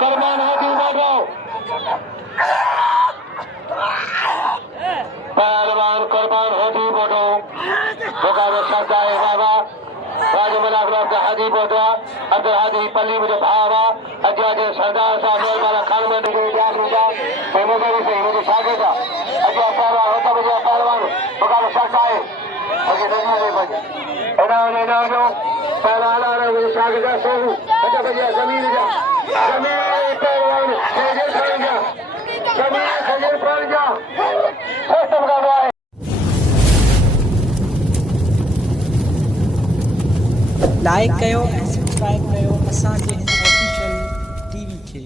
करमान हाथी मारो पहलवान करमान हाथी बोलो मुकाबला करता है बाबा राजमला ग्राम का हाथी बोला अंदर हाथी पल्ली मुझे भावा अजय सरदार साहब वाला खान में दिखे जागरूकता मेमोरी से मुझे सागेगा अजय साहब होता मुझे पहलवान मुकाबला करता है मुझे नहीं दे भाई ना जो पहलवान आ रहा मुझे सागेगा सोहू अच्छा भैया जमीन जा जमीन पहलवान खंजर पड़ जा जमीन खंजर पड़ जा खत्म कर रहा है लाइक कयो ऐं सब्सक्राइब कयो असांजे हिन ऑफिशियल टीवी खे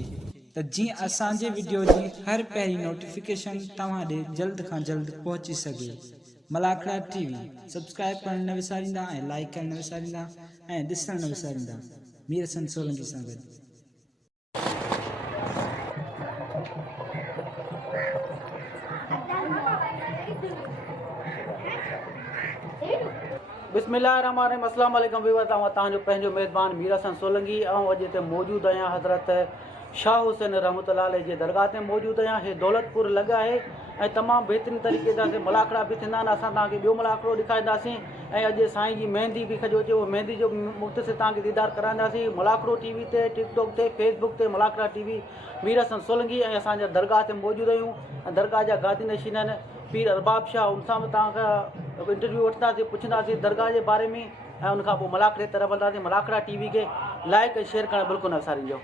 त जीअं असांजे वीडियो जी हर पहिरीं नोटिफिकेशन तव्हां ॾे जल्द खां जल्द पहुची सघे। मलाखड़ा टीवी सब्सक्राइब करणु न विसारींदा ऐं लाइक करणु न विसारींदा ऐं ॾिसणु न विसारींदा। मीर हसन सोलंकी सां गॾु। बिस्मिल्लाहिर्रहमानिर्रहीम अस्सलाम वालेकुम व्यूअर्स तव्हांजो पंहिंजो मेज़बान मीर हसन सोलंकी ऐं अॼु हिते मौजूदु आहियां हज़रत शाह हुसैन रहमतुल्लाह अलैह जे दरगाह ते मौजूदु आहियां। हीअ दौलतपुर लॻा आहे ऐं तमामु बहितरीन तरीक़े सां मलाखड़ा बि थींदा आहिनि। असां तव्हांखे ॿियो मलाखड़ो ॾेखारींदासीं ऐं अॼु साईं जी मेहंदी बि खजो अचे उहो मेहंदी जो मुख़्तसिर तव्हांखे दीदार कराईंदासीं। मलाखड़ो टीवी ते टिकटॉक ते फेसबुक ते मलाखड़ा टीवी मीर हसन सोलंकी ऐं असांजा दरगाह ते मौजूदु आहियूं ऐं दरगाह जा गादी नशीन आहिनि पीर अरबाब शाह उन सां बि तव्हांखां इंटरव्यू वठंदासीं पुछंदासीं दरगाह जे बारे में ऐं उनखां पोइ मलाखड़े तरफ़ हलंदासीं। मलाखड़ा टीवी खे लाइक ऐं शेयर करणु बिल्कुलु न विसारींजो।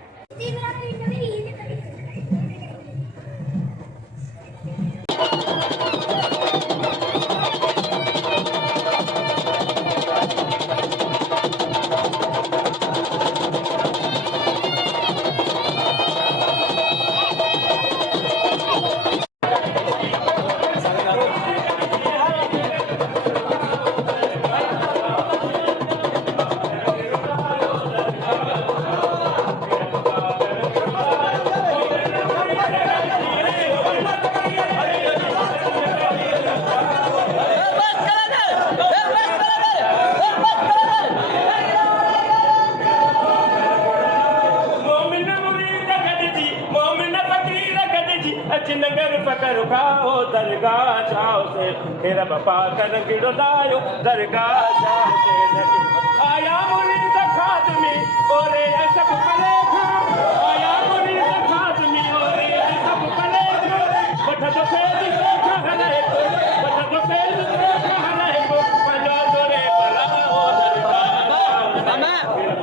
नगर फकर खाओ दरगाह शाह से तेरा बापा कर गिड़ो लायो दरगाह शाह से आया मुरीद खादमी ओरे सब कले आया मुरीद खादमी ओरे सब कले बठ तो फेद हले बठ तो फेद हले पंजा दोरे बला ओ दरगाह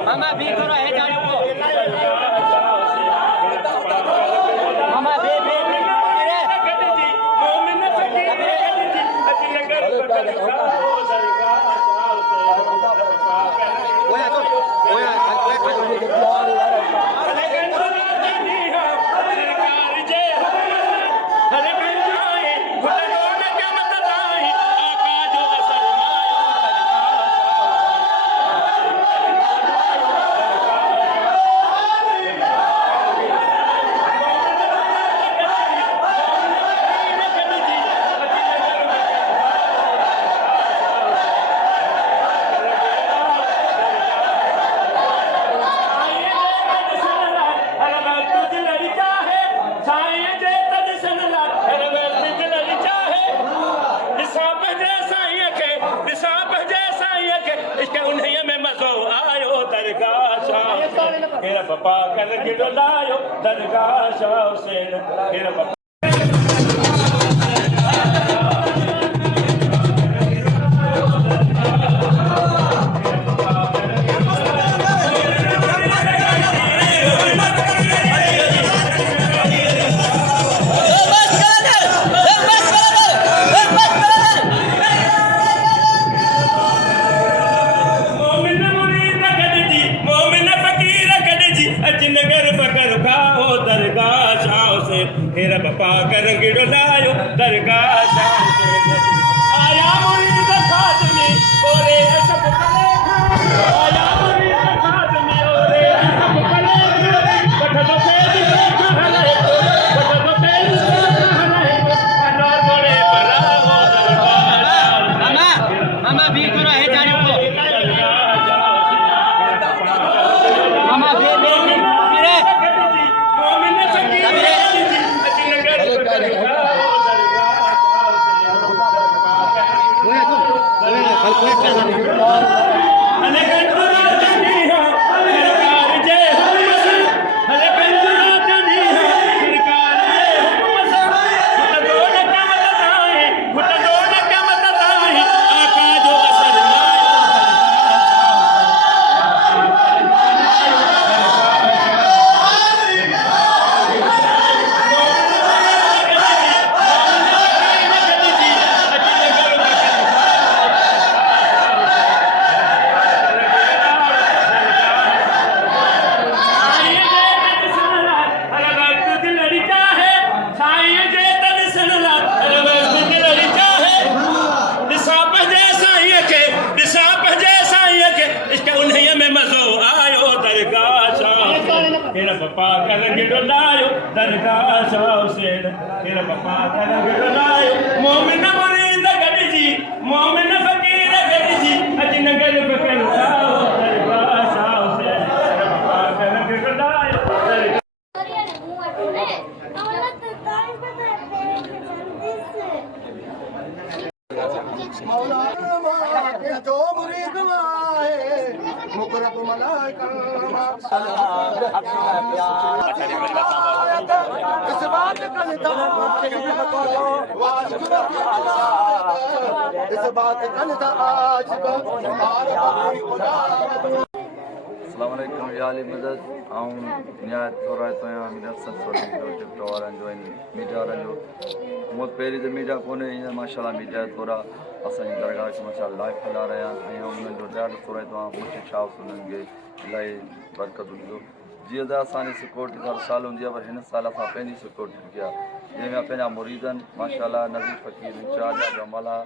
मामा भी करो है जाने को मामा बे मेरा पापा कर गिड़ो लायो दरगाह शाह हुसैन मेरा पापा मेरा बापा कर गिड़ो लायो दरगाह शाह आया मुरीद खादमी ओरे सब कले आया मुरीद खादमी बापा करंग डोलायो दरगाह शाह हुसैन तेरा बापा करंग डोलायो मोमिन मुरीद गॾिजी मोमिन फ़कीर गॾिजी अॼु नगर फ़कर उठाओ दरगाह शाह हुसैन तेरा बापा करंग डोलायो दरगाह जो मुरीद है मुकरब मलाइका इस बात का आज अस्सलाम वालेकुम याली मदद आऊं निहायत थोरा तो या मीडिया सत्सोरी टिकटॉक वारनि जो मीडिया वारनि जो मूं पहिरीं त मीडिया कोन्हे हींअर माशाल्लाह मीडिया थोरा असांजी दरगाह खे माशाल्लाह लाइव हला रहिया आहिनि ऐं उन्हनि जो ॾाढो थोरा तो मुश्किल शाह उन्हनि खे इलाही बरकत ॾींदो जीअं त असांजी सिक्योरिटी हर साल हूंदी आहे पर हिन साल असां पंहिंजी सिक्योरिटी रखी आहे जंहिंमें पंहिंजा मुरीदनि माशाल्लाह नज़ीर फ़कीर इंचार्ज जा मल्हा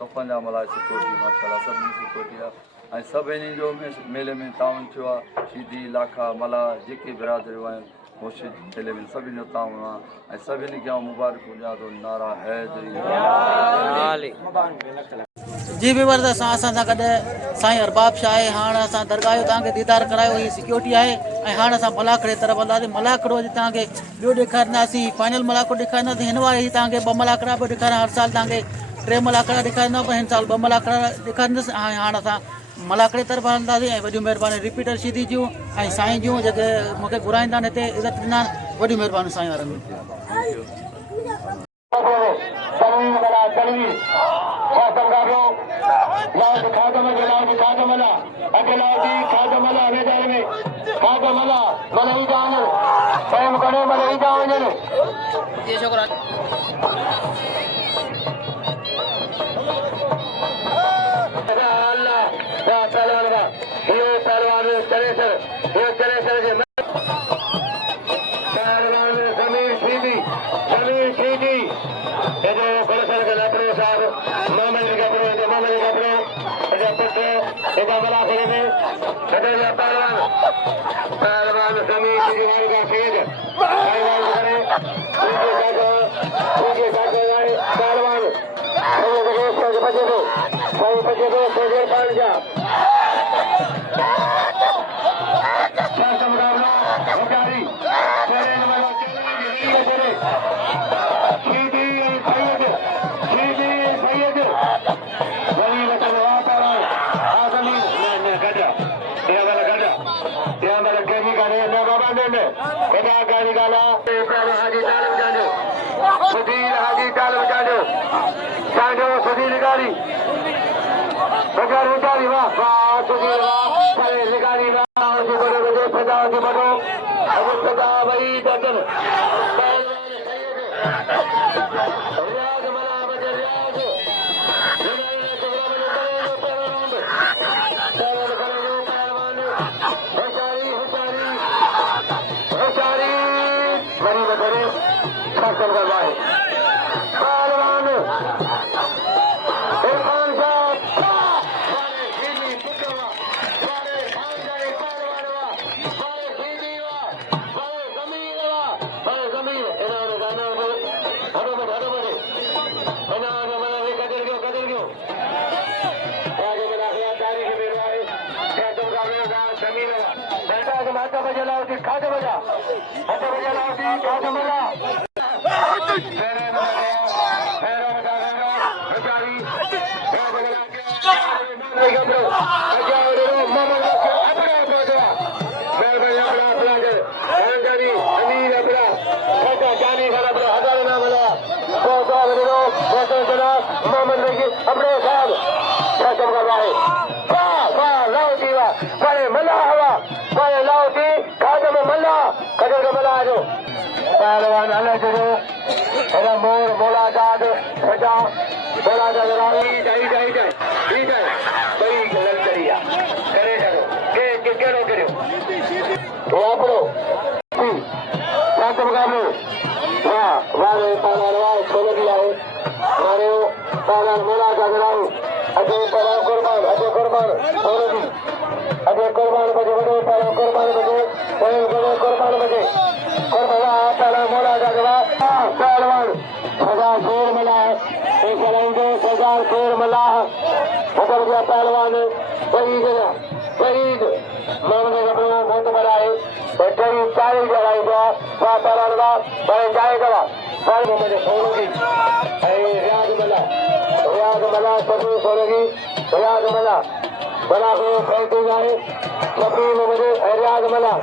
सफ़नि जा मल्हा सिक्योरिटी माशाल्लाह सभिनी सिक्योरिटी आहे ऐं सभिनी जो मेले में ताउन थियो आहे शीदी लाखा मल्हा जेके बिरादरियूं आहिनि मुर्शिद मेले में सभिनी जो ताउन आहे ऐं सभिनी खे आउं मुबारकूं ॾियां थो नारा हैदरी जी विवर असां सां गॾु साईं अरबाब शाह आहे हाणे असां दरगाह जो तव्हांखे दीदार करायो हीअ सिक्योरिटी आहे ऐं हाणे असां मलाखड़े तरफ़ हलंदासीं मलाखड़ो अॼु तव्हांखे ॿियो ॾेखारींदासीं फाइनल मलाखड़ो ॾेखारींदासीं हिन बार तव्हांखे 2 मलाखड़ा पियो ॾेखारियां हर साल तव्हांखे 3 मलाखड़ा ॾेखारींदा पर हिन साल 2 मलाखड़ा ॾेखारींदुसि ऐं हाणे असां मलाखड़े तरफ़ हलंदासीं ऐं वॾियूं महिरबानी रिपीटर शीदी जूं ऐं साईं जूं जेके मूंखे घुराईंदा आहिनि हिते इज़त ॾींदा आहिनि वॾियूं महिरबानी साईं वारनि कुर्बान लगे कुर्बाना पहला मोड़ा जगवा पहलवान सजा शेर मला एक चलेंगे सजा शेर मला उधर गया पहलवान वही मामले का बहुत बड़ा है तेरी चाली जगह गया वहाँ पहलवान का बड़े जाएगा पर मुझे सोनोगी रियाज मला सभी सोनोगी रियाज मला बना को फैलती जाए सभी मुझे रियाज मला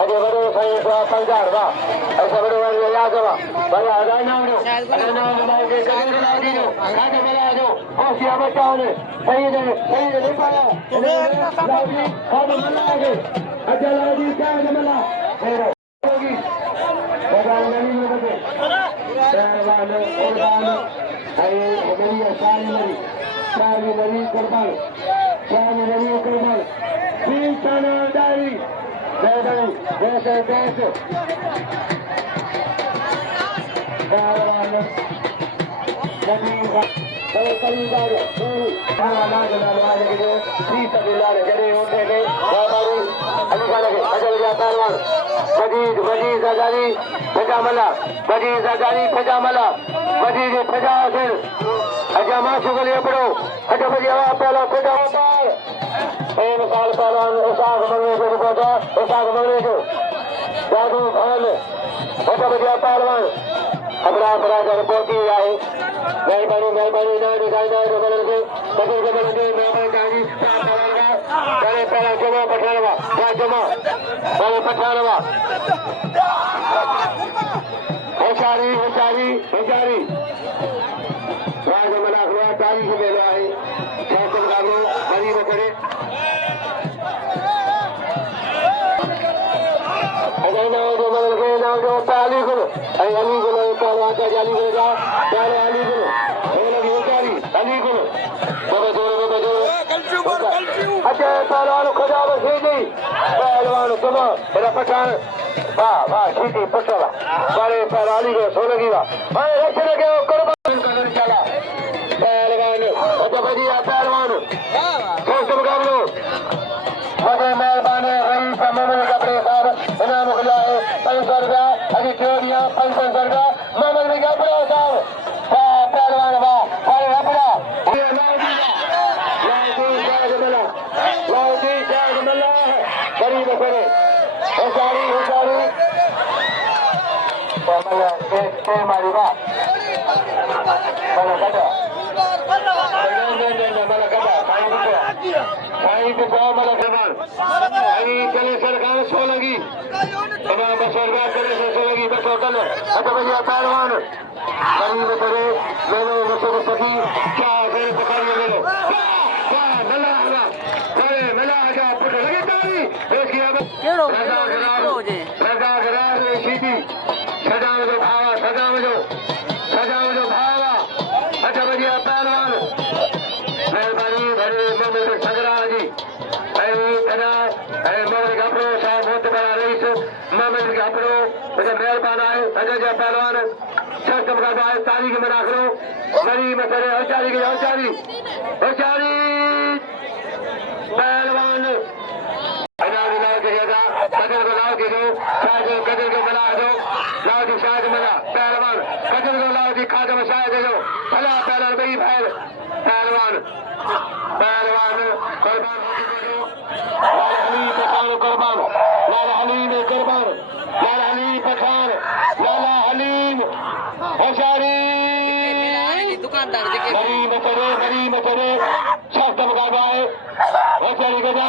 अजय बड़े सही पंचार वाह ऐसा बड़े वाले रियाज वाह बड़ा अदा नाम दो के कदम बना दो खाते बना दो होशिया बचाओ ने सही ने नहीं पाया खाते बना दो अच्छा लाजी क्या जमला होगी भगवान नहीं मिलते पहलवान कुर्बान है मेरी शाही मरी कुर्बान तीन थाना डारी जैसे पहलवान मजीद आजादी फजामला मजीद फजा सिर अजा माशू गलिए पड़ो अजा बजिया पहला फजा एक साल पहलवान उसाक मंगले को पहुंचा उसाक मंगले को जादू खान अजा बजिया पहलवान अपना कर पहुंची आए मेहरबानी ना दिखाई ना बदल के बदल के मेहरबानी जानी पहले पहला जमा पठानवा क्या जमा पहले पठानवा होशारी राज मला हुआ तारीख मेला है शासन गागो मरी बकरे अगैना जो बदल के नाम जो ताली को अली को पहलवान का जाली को जा पहले अली को लगी होशारी अली को बजो अच्छा पहलवान खुदा बसे नहीं पहलवान सुनो तेरा पठान वाह सीटी पटवा बड़े पहलवानी को सो लगी वाह रखने के कुर्बान कर चला पहलवान अच्छा बजिया पहलवान दोस्त मुकाबलो मुझे मेहरबानी रईस मोहम्मद कपड़े साहब इनाम खुला है 500 रुपया अभी चोरियां 500 रुपया मोहम्मद कपड़े साहब पहलवान वाह अरे अपना लाउदी जागमला बड़ी बकरे होशारी मारी वाह चले सरकार सो लगी बस होटल अच्छा भैया पहलवान गरीब करे मैंने मुझसे सकी क्या मिला आजा पुट लगी तारी सीधी सजाओ जो भावा अच्छा भैया पहलवान मेहरबानी भरे मोहम्मद सगरा जी मोहम्मद घपड़ो साहब बहुत बड़ा रईस मोहम्मद घपड़ो मेहरबान आए अजय पहलवान शस्त मुकाबला है तारीख में रख लो गरीब मसले होशारी पहलवान कदर को लाओ की दो कदर को बना दो लाओ जी शायद मिला पहलवान कदर को लाओ जी खादम शायद दो भला पहलवान बड़ी भैर पहलवान कुर्बान लाल अली पठान कुर्बान लाल अली पठान लाला हलीम होशारी गरीब करे शस्त मुकाबला है होशारी गजा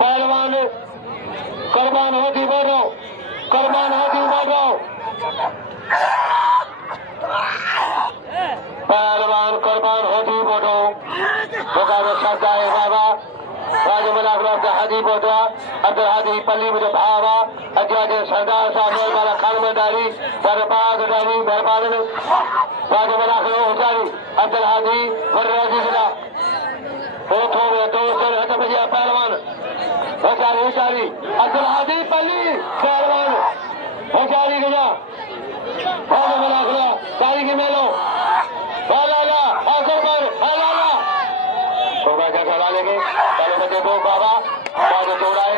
पहलवान कुर्बान होती बोल रहा हूँ पहलवान कुर्बान होती बोल रहा हूँ मुकाबला शब्द है बाबा राजमला हाजी बोतवा अब्दुल हाजी पल्ली मुझे भावा अजय सरदार साहब वाला खानमदारी बर्बाद डाली मेहरबान राजमला होशारी अब्दुल हाजी वर्राजी जिला पहलवान होशारी अब्दुल हाजी पल्ली पहलवान होशारी गया तारीख मेलो बाबा जोड़ा है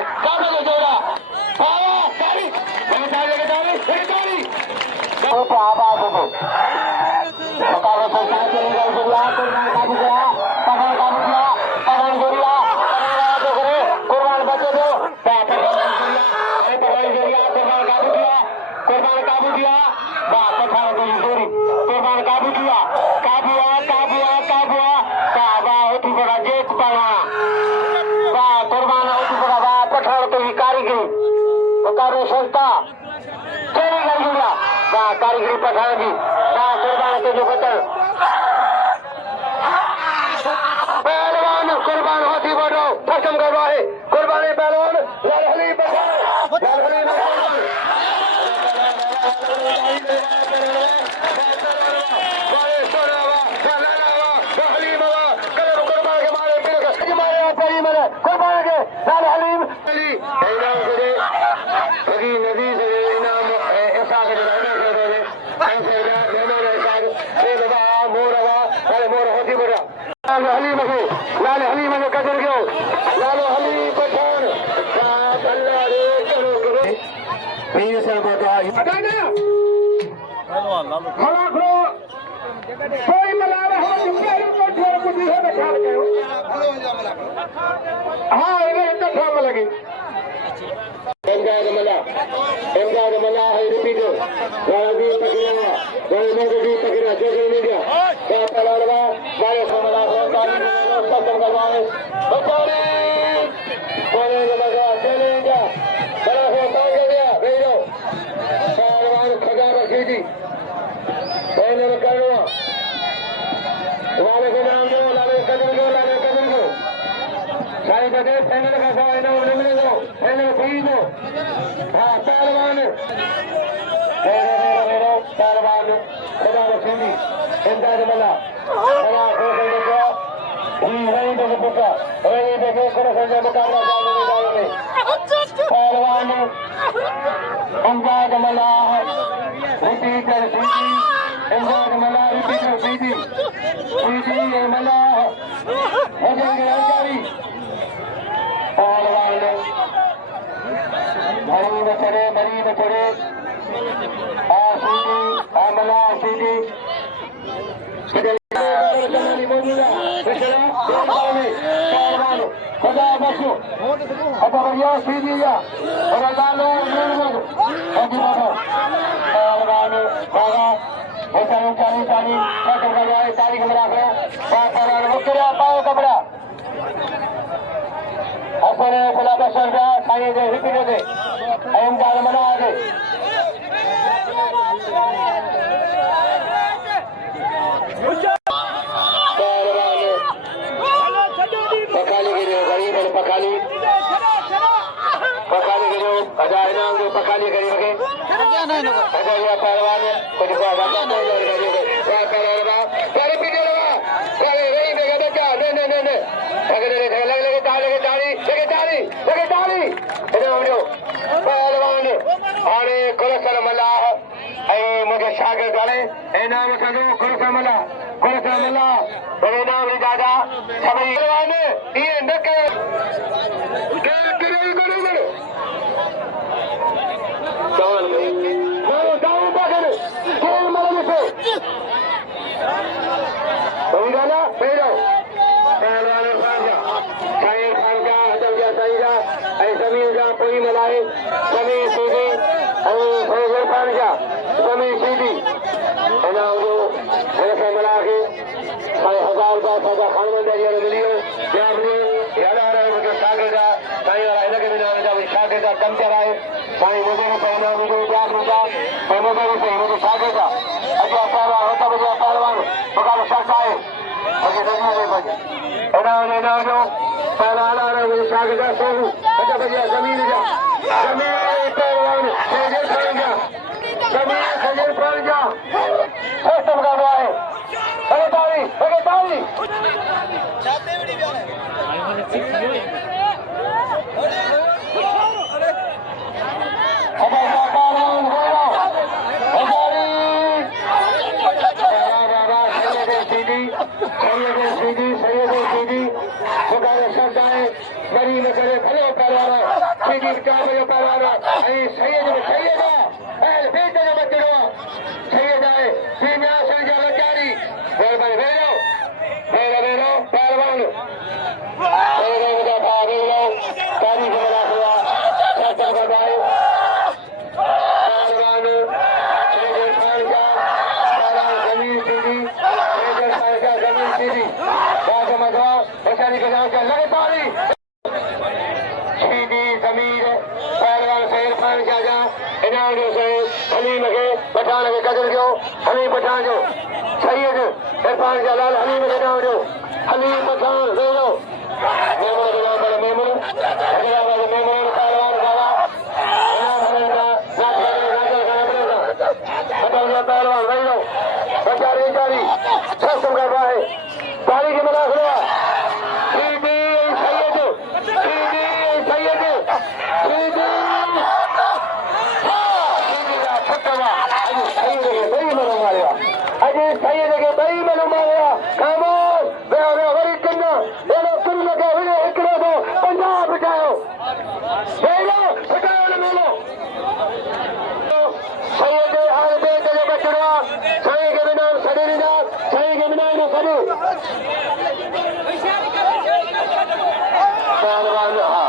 कुर्बान काबू किया वाह पठान को जोड़ी कुर्बान काबू किया काबुआ वाह उठी बड़ा जेत पाना वाह कुर्बान उठी बड़ा वाह पठान को ही कारीगरी संस्था चली कर जुड़ा वाह कारीगरी पठान की वाह कुर्बान के जो बतन पहलवान कुर्बान होती बढ़ो खत्म करवा है कुर्बानी पहलवान लालहली पठान लालहली लाल हली में कदर गयो लाल हली पठान वीर से बताई मला खो कोई मला रहा पैर को ढेर बुद्धि है बैठा कयो हां ये तो काम लगी एमदाद मला है रिपीट गाड़ी पकड़ा गाड़ी में भी पकड़ा जगह नहीं गया क्या पलाड़वा गाड़ी समला हो गाड़ी खत्म करवाए बेचारे बोले लगा चलेगा बड़ा हो पाग गया भेजो पहलवान खजा रखी थी पहले करवा वाले के नाम दो लाले कदम को साई बदे पहले का साई ना उन्हें दो पहले भी दो हां पहलवान पहलवान खजा रखी थी एमदाद मला बड़ा हो गया वही तो बुका वही देखे करो संजय मुकाबला जाने पहलवान एमदाद मला रिपीट कर सीधी एमदाद मला रिपीट कर सीधी मला हो जाएगा जारी पहलवान मरी में चढ़े आ सीधी आ मला सीधी खुदा बख्शो खुदा बढ़िया सीधी जा और डालो पहलवान भागा बेचारे चाली खत्म करवाए तारीख बना के पहलवान मुकरा पाओ कपड़ा अपने खुला बसर जा खाए दे रिपीट दे एमदाद मना दे पकाली गिरो अजाय नाम जो पकाली करी लगे अगर ये पहलवान कुछ को आवाज नहीं कर रहे क्या पहलवान सारे पीछे लगा सारे रही देखा देखा ने अगर लगे ताली इधर हम जो पहलवान आने कुलसल मल्लाह ऐ मुझे शागिर्द वाले ए नाम सदो कुलसल मल्लाह बड़े नाम री दादा सभी पहलवान ये न कोई मिलाए सभी सीधी फैजल खान का सभी सीधी मिला के 1000 का सजा खान मंदिर मिलियो याद आ रहा है मुझे शागिर्द साईं वाला इनके बिना शागिर्द कम चलाए साईं मुझे पहना मुझे याद होगा मुझे शागिर्द अच्छा सारा होता मुझे पहलवान बकार शर्त आए मुझे नहीं जो पहलवान मुझे शागिर्द सोनू अच्छा भैया जमीन जा जमीन पहलवान सजल पर जा खत्म कर रहा है अरे ताली बड़ी में करे भले पहलवान सीधी का भले पहलवान अरे सैयद बेटे जो बच्चे सैयद आए सीनिया संजय लचारी भाई भेजो पहलवान तारीख बना हुआ पठान जाजा इनाम जो से हलीम के पठान के कदर जो हलीम पठान जो सैयद इरफान जलाल हलीम के नाम जो हलीम पठान वेलो मेमन के नाम पर मेमन हैदराबाद मेमन पहलवान बाबा इनाम हमें ना पहलवान वेलो बचारी जारी सस्तम कर रहा है ताली की मना खुला सीधी सैयद सीधी सैयद सीधी अजय सैयद के बई मनो मारिया खामोश वे वरी कन्ना एलो कुल लगा वे एकरो दो पंजाब बचाओ वेलो बचाओ न मेलो सैयद आल दे के बचड़ा सैयद के बिना सदी ना सैयद के बिना न सदी पहलवान हां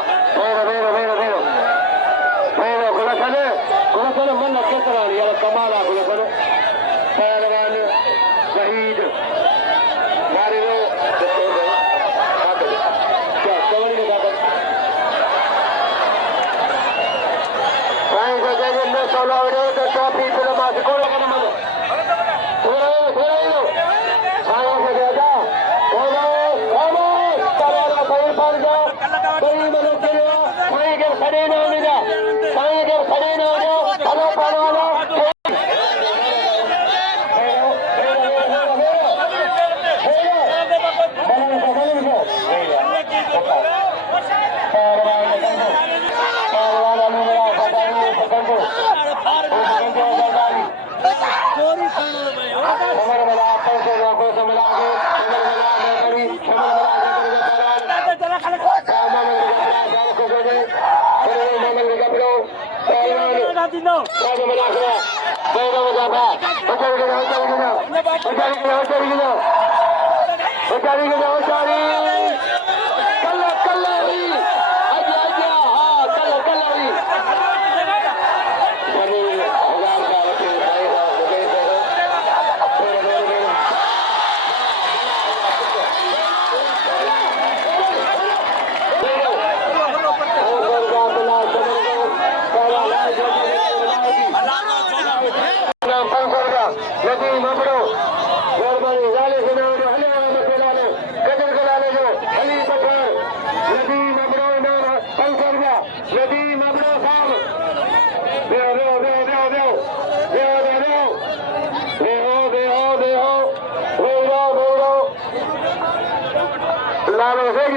वेरो गुलशन मन के तरह यार कमाल आ गुलशन पहलवान शहीद मारे क्या कवर में जाकर साइंस जगह में सोलो तो ट्रॉफी से मार को लगा मन थोड़ा साइंस ज्यादा बोलो बोलो तारा भाई पर जाओ कोई मनो चलो साइंस के खड़े ना हो जा साइंस के खड़े ना हो जाओ चलो पहलवान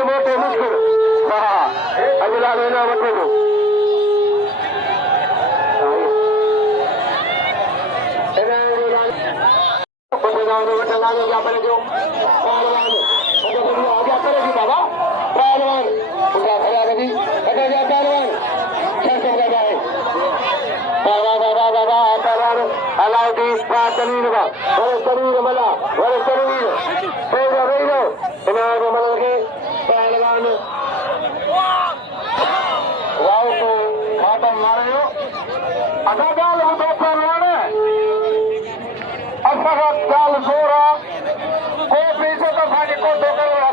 मोटे मुश्किल अगला महीना मतलब बाबा पहलवान अलाउद्दीन शरीर मला शरीर मल के पहलवान राव को खातम मारे असा गाल पहलवान असा गाल जोरा को पीछे तो खाने को दो भलो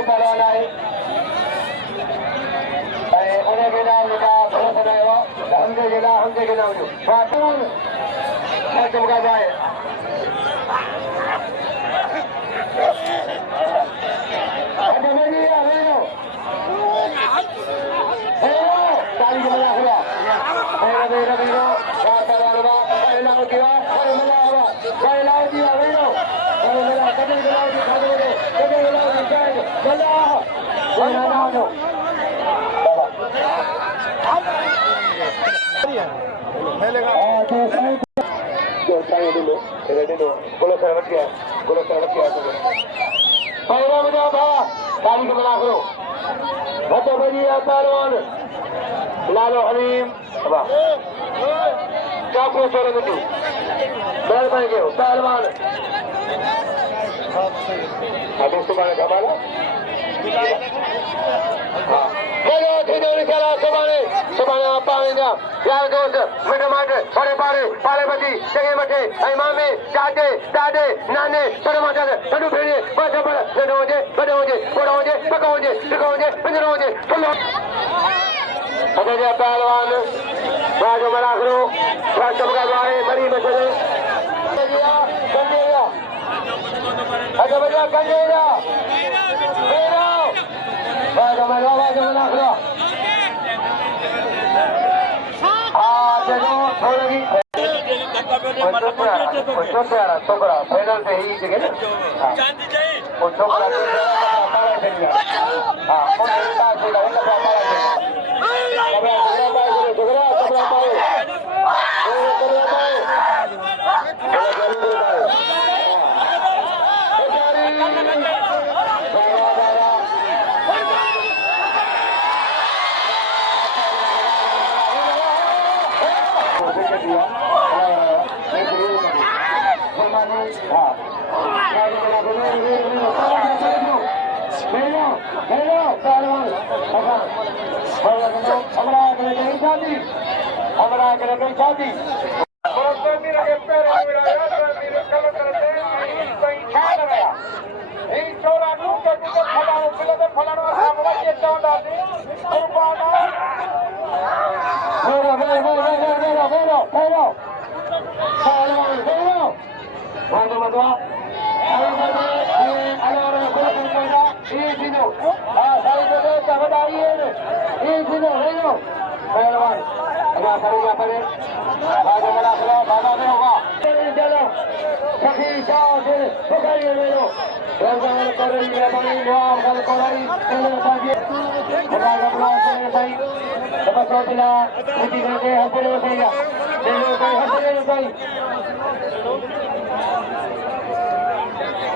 पहलवान है उनके नाम लिखा भलो बनाया हमसे के नाम जो खातून चमका जाए ताली के मजा खुला पहलवान लालो हलीम चाकू छोड़े मिट्टी मेहरबानी के पहलवान अभी सुबह कमाला हाँ हेलो थींदो इंशाल्लाह सुभाणे पावेंदा यार दोस्त मिट माट बड़े पाड़े पाड़े बची जगह मथे ऐं मामे चाचे दादे नाने सॾो माता सॾो भेणे बस पर नंढो हुजे वॾो हुजे थोरो हुजे पको हुजे टिको हुजे पिंजरो हुजे थुल्लो असांजा पहलवान राज मलाखरो चमकादो आहे मरी मछले अच्छा भैया कंडेरा राज मलाखरो छोकरा फाइनल से ही जगह वो छोकरा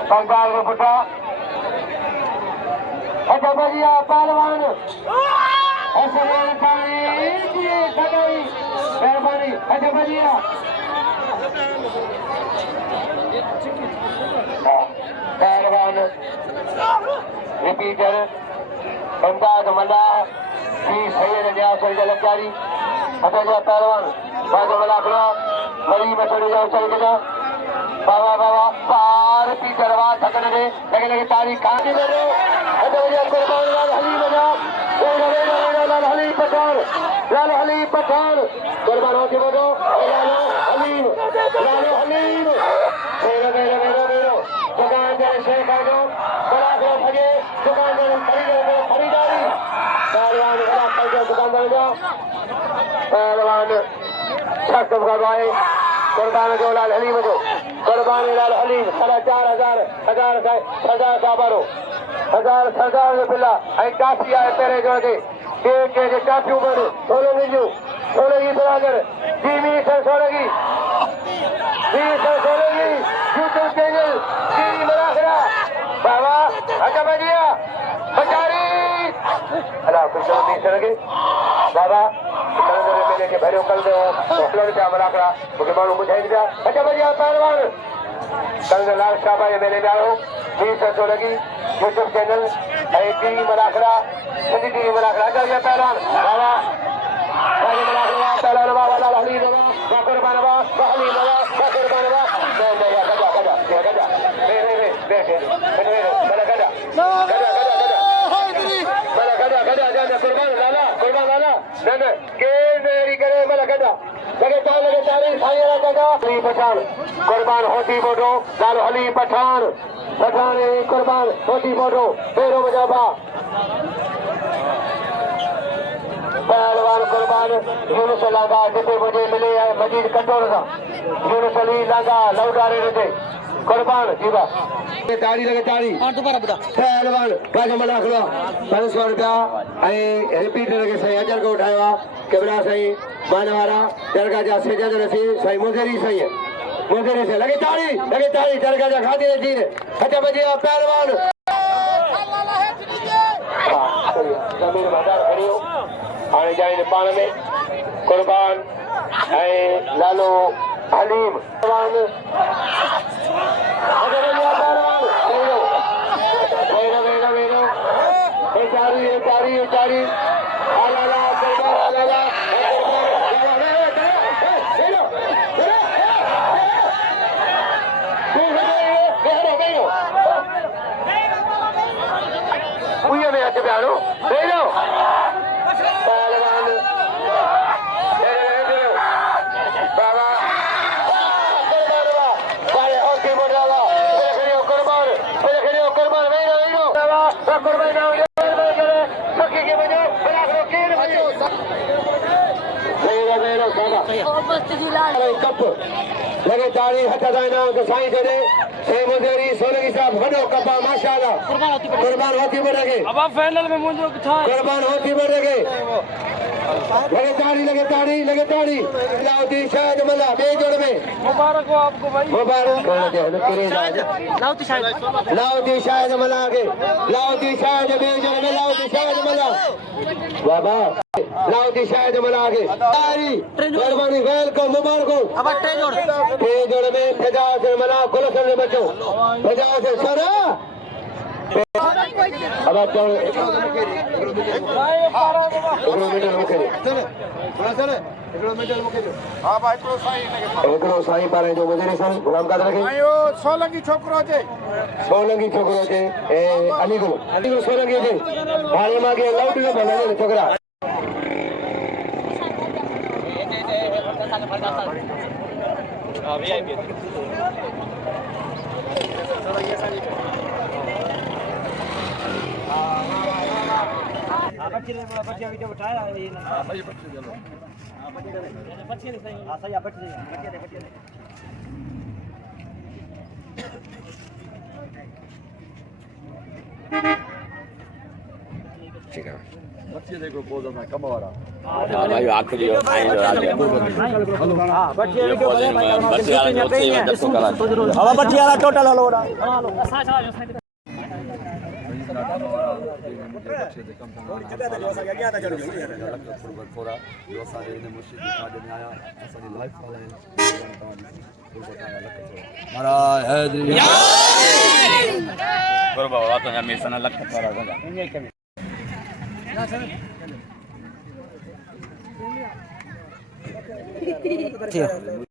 कंगाल में फुटा अच्छा भैया पहलवान मेहरबानी अच्छा भैया पहलवान रिपीटर इमदाद मल्ला सैयद न्यास जलकारी असांजा पहलवान राज मलाखरा मरी मछड़ी जाओ चल के बाबा बाबा पार पीटर वा थकन दे लगे लगे तारीख खाने में दो अच्छा भैया कुर्बान लाल हली बजा लाल हली पठान कुर्बान होके बोलो लालो हलीम मेरो मेरो मेरो मेरो दुकान जरे शेख आ जाओ बड़ा करो भगे दुकान जरे खरीदारी पहलवान बड़ा कर दो दुकान जरे जाओ पहलवान सख्त करवाए कुर्बान जो लाल हलीम जो कुर्बान लाल हलीम 4,500 का बारो 1000 बिल्ला ऐं काफी आहे तेरे जो के टापियूं बन सोलंगी बराबर TV sir Solangi YouTube channel TV Malakhra बाबा अच्छा भैया बचारी अल्लाह कुछ नहीं सके बाबा मेले के भरियो कल दो क्या मलाखरा मुझे मालूम बुझाई दिया अच्छा भैया पहलवान कल लाल शाह भाई मेले में आयो 20 लगी YouTube channel TV Malakhra Sindhi TV Malakhra अच्छा भैया पहलवान बाबा पहलवान बाबा लाल हली बाबा कुर्बान बाबा हली बाबा कुर्बान बाबा कुर्बान होती बोटो लाल हली पठान पठान कुर्बान होती बोटो फेरो मजाबा पहलवान कुर्बान यूनुस लागा जिते मुझे मिले है मजीद कटोर का यूनुस अली लागा लौटारे रहते कुर्बान जीवा ताड़ी लगे ताड़ी दोबारा बता पहलवान राजा मलाखरा 500 रुपया रिपीटर के 1000 को उठाया कैमरा सही मानवारा दरगाह जा सेजा रसी सही मुजरी सही है मुजरी से लगे ताड़ी दरगाह जा खाती है जीने अच्छा बजिया पहलवान जमीन बाजार करियो आने जाने पान में कुर्बान लालो हलीम पहलवान कप लगे ताड़ी हथ दाइना तो साईं जड़े से मुदेरी सोलगी साहब वडो कपा माशाअल्लाह कुर्बान होती बढ़ेगे अब फाइनल में मुंजो था कुर्बान होती बढ़ेगे लगे ताड़ी लाउती शायद मला बे जोड़ में मुबारक हो आपको भाई मुबारक लाउती शायद मला आगे लाउती शायद बे जोड़ में लाउती शायद मला बाबा लाउती शायद मला आगे ताड़ी कुर्बानी वेलकम मुबारक हो अब टे जोड़ में फजा से मला कुलसन ने बचो फजा से सरा अब आप साईं पारे जो मुझे साईं गुलाम कादर के सोलंगी छोकरो जे अली गुरु सोलंगी जे हाले मागे लाउट के भले छोकरा बच्चे देखो बहुत ज्यादा कम हो रहा भाई आखिरी और फाइनल टोटल हलो लख